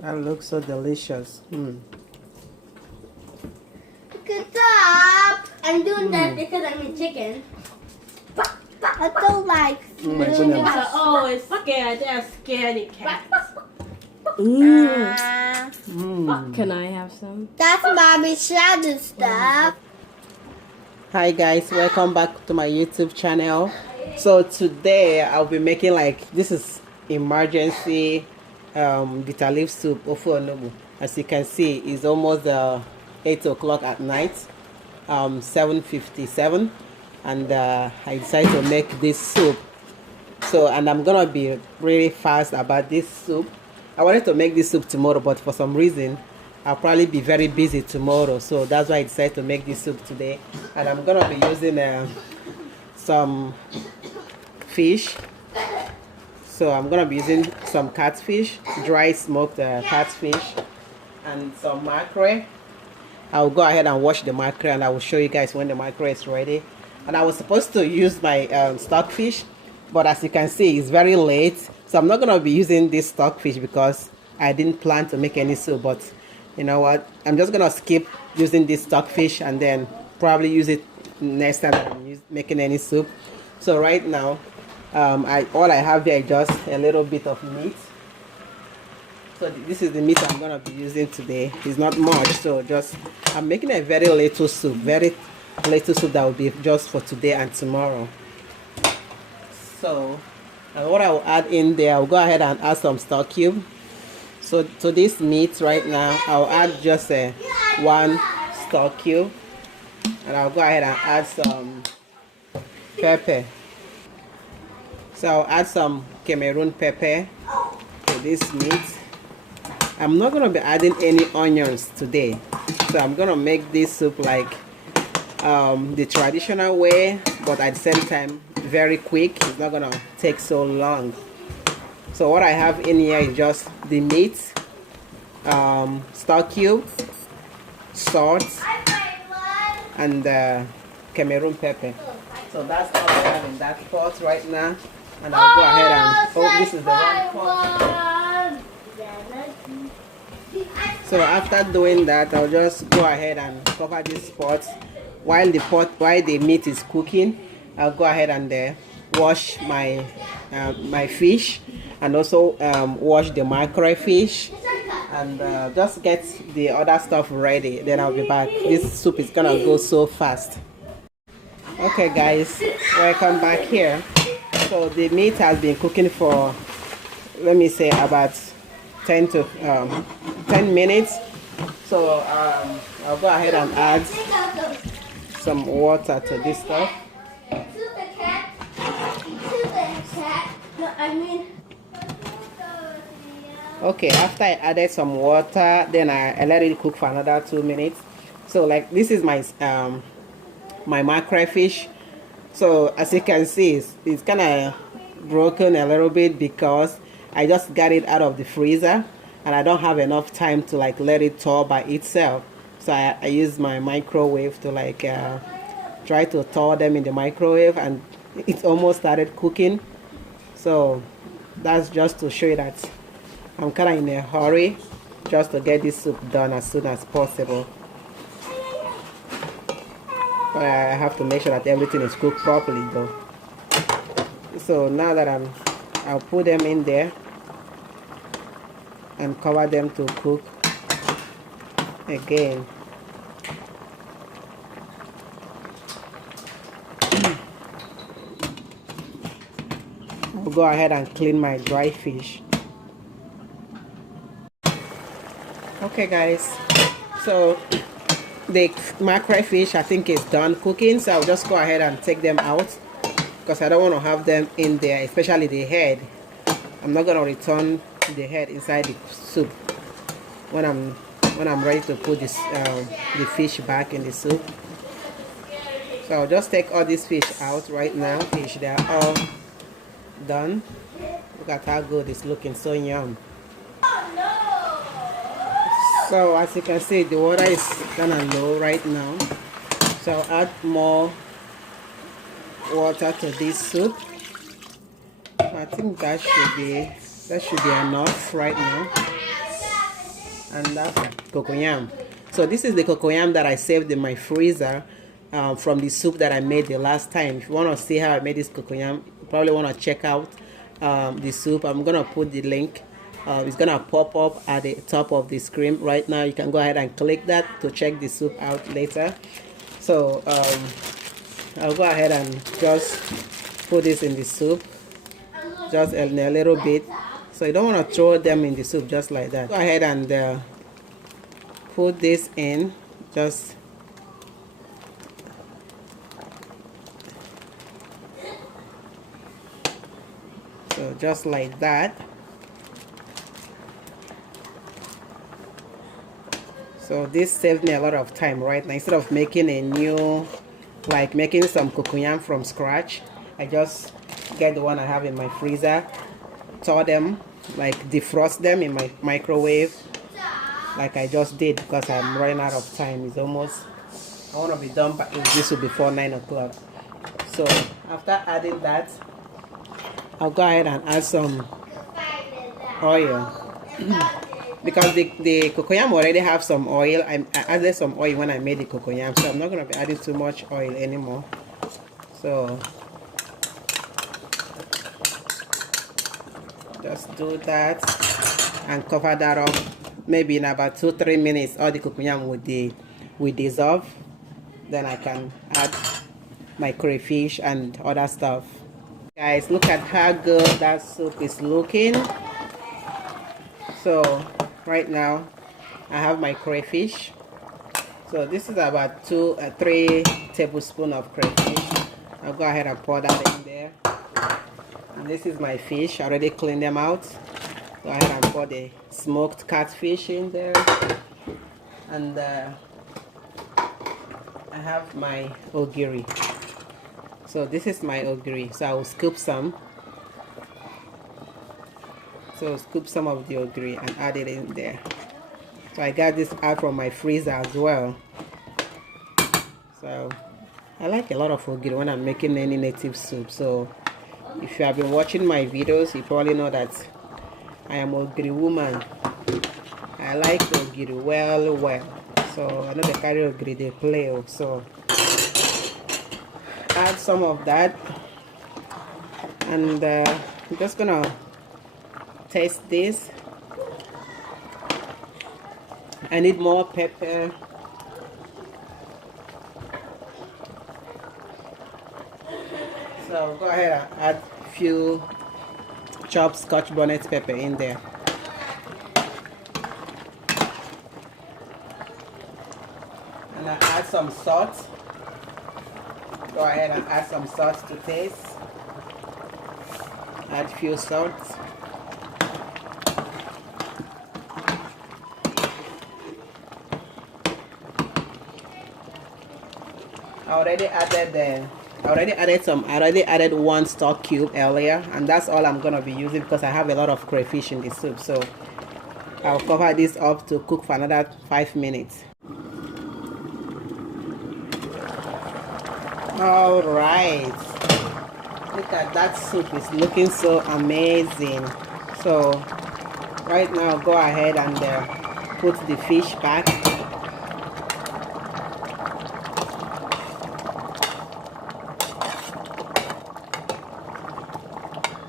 That looks so delicious. Stop! I'm doing that because I'm a chicken. I don't like. Oh my goodness. Oh, it's scared. They're scaredy cats. Can I have some? That's mommy shadow stuff. Hi guys, welcome back to my YouTube channel. So today I'll be making this is emergency bitter leaf soup ofu onubu. As you can see, it's almost 8 o'clock at night, 7:57, and I decided to make this soup. So, and I'm gonna be really fast about this soup. I wanted to make this soup tomorrow, but for some reason I'll probably be very busy tomorrow, so that's why I decided to make this soup today. And I'm gonna be using some fish. So I'm gonna be using some catfish, dry smoked catfish, and some mackerel. I'll go ahead and wash the mackerel, and I will show you guys when the mackerel is ready. And I was supposed to use my stockfish, but as you can see, it's very late, so I'm not gonna be using this stockfish because I didn't plan to make any soup. But you know what, I'm just gonna skip using this stockfish and then probably use it next time that I'm making any soup. So right now, all I have here is just a little bit of meat. So this is the meat I'm gonna be using today. It's not much, so I'm making a very little soup that will be just for today and tomorrow. So what I will add in there, I'll go ahead and add some stock cube. So to this meat right now, I'll add just one stock cube, and I'll go ahead and add some pepper. So I'll add some Cameroon pepper to this meat. I'm not going to be adding any onions today, so I'm going to make this soup like the traditional way, but at the same time very quick. It's not going to take so long. So what I have in here is just the meat, stock cube, salt, and Cameroon pepper. So that's all I have in that pot right now. And I'll go ahead and, this is the wrong pot. So after doing that, I'll just go ahead and cover this pot. While the meat is cooking, I'll go ahead and wash my my fish, and also wash the mackerel fish, and just get the other stuff ready. Then I'll be back. This soup is gonna go so fast. Okay guys, welcome back here. So the meat has been cooking for, let me say, about 10 minutes. So I'll go ahead and add some water to this stuff. Okay, after I added some water, then I let it cook for another 2 minutes. So this is my my mackerel fish. So as you can see, it's kind of broken a little bit because I just got it out of the freezer and I don't have enough time to let it thaw by itself. So I use my microwave to try to thaw them in the microwave, and it almost started cooking. So that's just to show you that I'm kind of in a hurry just to get this soup done as soon as possible. But I have to make sure that everything is cooked properly though. So now that I'll put them in there and cover them to cook again. I'll go ahead and clean my dry fish. Okay guys, so the mackerel fish I think is done cooking, so I'll just go ahead and take them out because I don't want to have them in there, especially the head. I'm not going to return the head inside the soup when I'm ready to put this the fish back in the soup. So I'll just take all these fish out right now. They are all done. Look at how good it's looking, so yum. So as you can see, the water is kind of low right now, so I'll add more water to this soup. I think that should be That should be enough right now. And that's cocoyam. So this is the cocoyam that I saved in my freezer from the soup that I made the last time. If you want to see how I made this cocoyam, you probably want to check out the soup. I'm gonna put the link. It's gonna pop up at the top of the screen right now. You can go ahead and click that to check the soup out later. So I'll go ahead and just put this in the soup, just in a little bit. So you don't want to throw them in the soup just like that. Go ahead and put this in, just so just like that. So this saved me a lot of time right now. Instead of making a new, like making some cocoyam from scratch, I just get the one I have in my freezer, thaw them, like defrost them in my microwave, like I just did, because I'm running out of time. It's almost, I want to be done with this before 9 o'clock. So after adding that, I'll go ahead and add some oil. Because the cocoyam already have some oil. I added some oil when I made the cocoyam, so I'm not going to be adding too much oil anymore. So just do that and cover that up. Maybe in about 2-3 minutes all the cocoyam will dissolve. Then I can add my crayfish and other stuff. Guys, look at how good that soup is looking. So right now I have my crayfish. So this is about 3 tablespoons of crayfish. I'll go ahead and pour that in there. And this is my fish. I already cleaned them out. Go ahead and pour the smoked catfish in there. And I have my ogiri. So this is my ogiri. So I will scoop some. So scoop some of the ogiri and add it in there. So I got this out from my freezer as well. So I like a lot of ogiri when I'm making any native soup. So if you have been watching my videos, you probably know that I am ogiri woman. I like ogiri well. So I know they carry ogiri, they play. So add some of that, and I'm just gonna taste this. I need more pepper. So go ahead and add a few chopped Scotch bonnet pepper in there. And I add some salt. Go ahead and add some salt to taste. Add a few salt. I already added 1 stock cube earlier, and that's all I'm gonna be using because I have a lot of crayfish in the soup. So I'll cover this up to cook for another 5 minutes. All right, look at that soup. It's looking so amazing. So right now go ahead and put the fish back.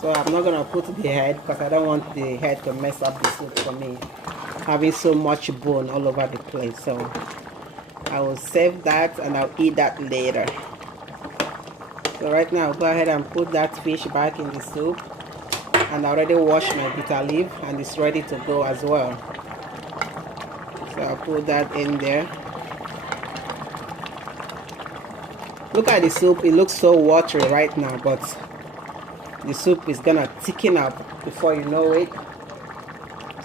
So I'm not gonna put the head because I don't want the head to mess up the soup for me, having so much bone all over the place. So I will save that and I'll eat that later. So right now, go ahead and put that fish back in the soup. And I already washed my bitter leaf and it's ready to go as well. So I'll put that in there. Look at the soup. It looks so watery right now, but the soup is gonna thicken up before you know it.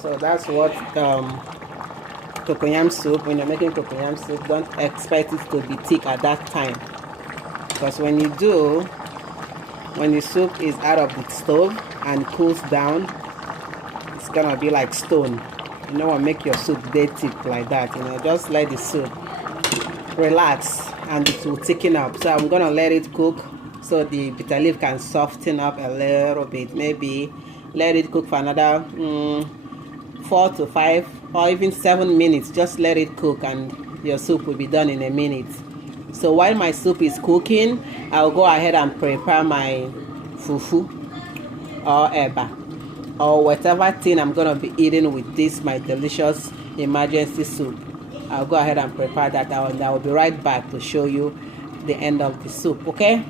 So that's what cocoyam soup, when you're making cocoyam soup, don't expect it to be thick at that time. Because when you do, when the soup is out of the stove and cools down, it's gonna be like stone. You don't want to make your soup dead thick like that. You know, just let the soup relax and it will thicken up. So I'm gonna let it cook so the bitter leaf can soften up a little bit, maybe let it cook for another 4 to 5 or even 7 minutes. Just let it cook and your soup will be done in a minute. So while my soup is cooking, I'll go ahead and prepare my fufu or eba or whatever thing I'm gonna be eating with this, my delicious emergency soup. I'll go ahead and prepare that, and I will be right back to show you the end of the soup. Okay,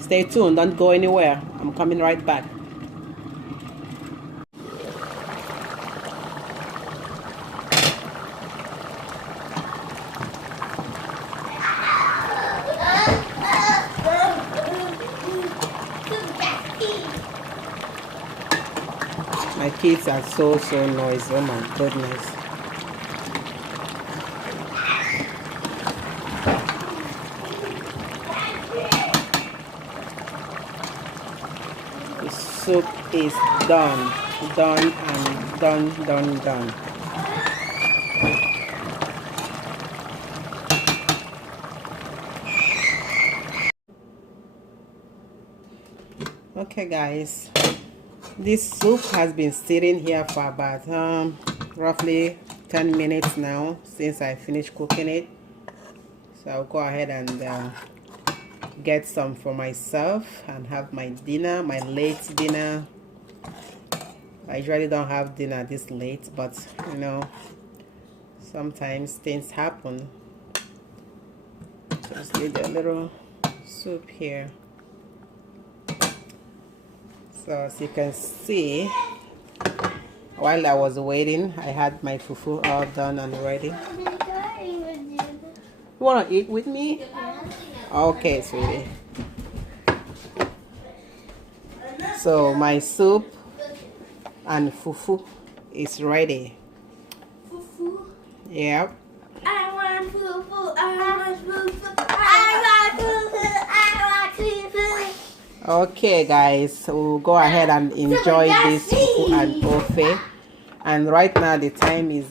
stay tuned, don't go anywhere. I'm coming right back. My kids are so noisy. Oh my goodness. The soup is done and done. Okay guys, this soup has been sitting here for about roughly 10 minutes now since I finished cooking it. So I'll go ahead and get some for myself and have my dinner, my late dinner. I usually don't have dinner this late, but you know, sometimes things happen. Just need a little soup here. So as you can see, while I was waiting, I had my fufu all done and ready. You want to eat with me? Okay, sweetie. So my soup and fufu is ready. Fufu. Yep. I want fufu. I want fufu. I want fufu. I want fufu. Okay guys, so we'll go ahead and enjoy this fufu and ofe. And right now the time is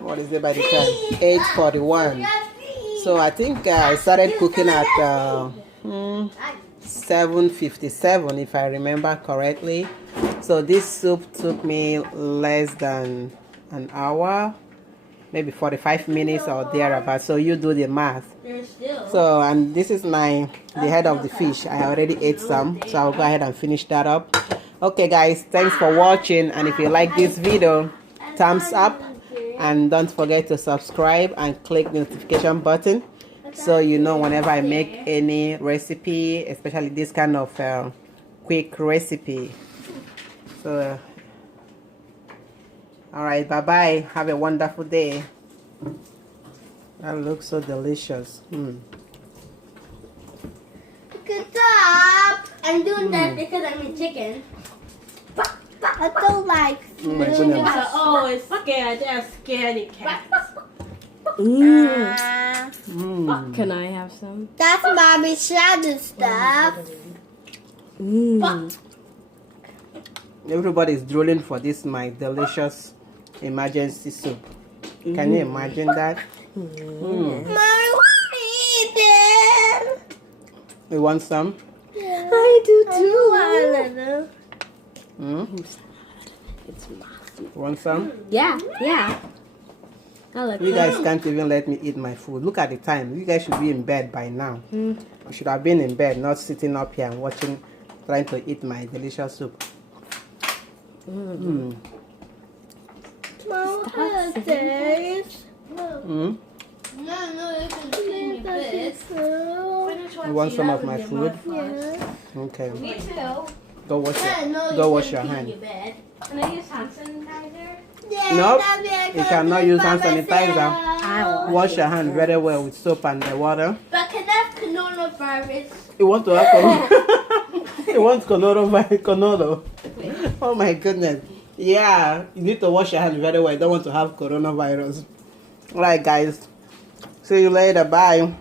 what is it by the time? 8:41. So I think I started cooking at 7:57 if I remember correctly. So this soup took me less than an hour, maybe 45 minutes or thereabout. So you do the math. So, and this is the head of the fish. I already ate some, so I'll go ahead and finish that up. Okay guys, thanks for watching, and if you like this video, thumbs up, and don't forget to subscribe and click the notification button so you know whenever I make any recipe, especially this kind of quick recipe. So all right, bye bye, have a wonderful day. That looks so delicious. Stop! I'm doing that because I'm a chicken. I don't like Oh my goodness. Oh, it's scared. They're scaredy cats. Can I have some? That's Mommy's shadow stuff. Everybody's drooling for this my delicious emergency soup. Can you imagine that? Mommy, what eat it? You want some? Yeah. I do too. It's massive. You want some? Yeah. I like You guys can't even let me eat my food. Look at the time. You guys should be in bed by now. You should have been in bed, not sitting up here and watching, trying to eat my delicious soup. Mom, this. No, you can clean this. You want some of my food? Yeah. Okay. Me too. Go wash your hand. Can I use hand sanitizer? Nope. You cannot use hand sanitizer. Wash your hand very well with soap and the water. But can I have coronavirus? You want to have you want coronavirus? Oh my goodness. Yeah, you need to wash your hand very well. You don't want to have coronavirus. Alright guys. See you later. Bye.